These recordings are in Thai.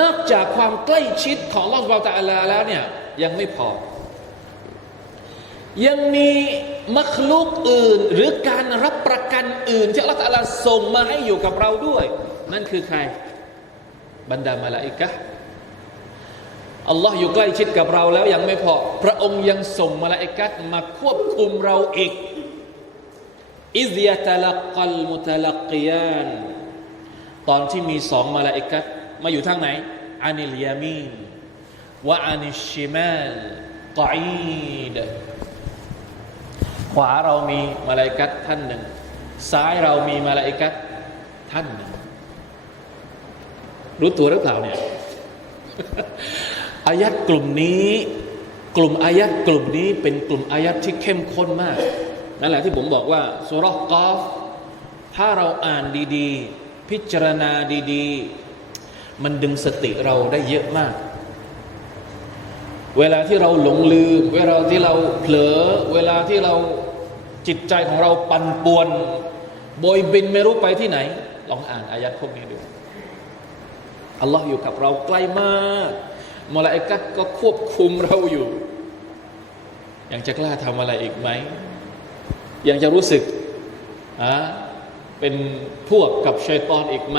นอกจากความใกล้ชิดของลอสบาตาลาแล้วเนี่ยยังไม่พอ ยังมีมัคลุกอื่นหรือการรับประกันอื่น ที่อัลลอฮฺตะอาลาส่งมาให้อยู่กับเราด้วย นั่นคือใคร บรรดามาลาอิกะอัลลอฮ์อยู่ใกล้ชิดกับเราแล้วยังไม่พอ พระองค์ยังส่งมาลาอิกัดมาควบคุมเราอีกอิซยะตะลักกัลมุตะลักกิยานตอนที่มีสองมาลาอิกัด มาอยู่ทางไหนอานิลยามีนวะอานิชชิมาลกออีดขวาเรามีมาลาอิกัดท่านหนึ่ง ซ้ายเรามีมาลาอิกัดท่านหนึ่ง รู้ตัวหรือเปล่าเนี่ยอายัดกลุ่มนี้ กลุ่มอายัดกลุ่มนี้เป็นกลุ่มอายัดที่เข้มข้นมากนั่นแหละที่ผมบอกว่าสุรกอฟถ้าเราอ่านดี ๆ พิจารณาดี ๆ มันดึงสติเราได้เยอะมาก เวลาที่เราหลงลืม เวลาที่เราเผลอ เวลาที่เราจิตใจของเราปั่นป่วนโบยบินไม่รู้ไปที่ไหน ลองอ่านอายัดพวกนี้ดูอัลลอฮ์อยู่กับเราใกล้มากมลาอิกัดก็ควบคุมเราอยู่ ยังจะกล้าทำอะไรอีกไหม ยังจะรู้สึกฮะเป็นพวกกับชัยตอนอีกไหม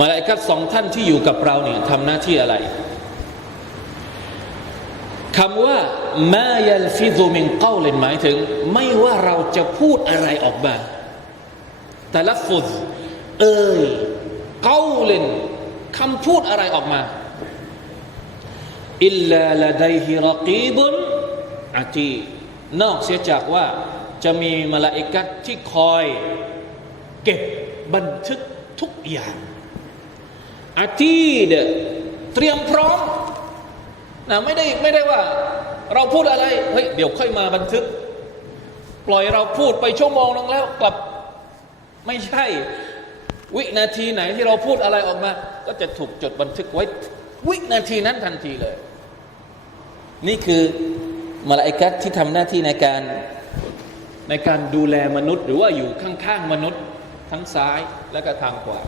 มาลาอิกัดสองท่านที่อยู่กับเราเนี่ยทำหน้าที่อะไรคำว่ามายัลฟิซุมินเก้าเลนหมายถึง ไม่ว่าเราจะพูดอะไรออกมาแต่ละฟุซเอ่ยเก้าเลนคำพูดอะไรออกมาอิลลาลาดัยฮิรกีบุนอาตีนอกเสียจากว่าจะมีมาลาอิกัดที่คอย เก็บบันทึกทุกอย่าง อาตีเดเตรียมพร้อมนะไม่ได้ไม่ได้ว่า เราพูดอะไรเฮ้ยเดี๋ยวค่อยมาบันทึก ปล่อยเราพูดไปชั่วโมงนึงแล้วกลับไม่ใช่ วินาทีไหนที่เราพูดอะไรออกมา ก็จะถูกจดบันทึกไว้ วินาทีนั้นทันทีเลย นี่คือมาลาอิกัดที่ทำหน้าที่ในการในการดูแลมนุษย์ หรือว่าอยู่ข้างๆมนุษย์ ทั้งซ้ายและก็ทางขวา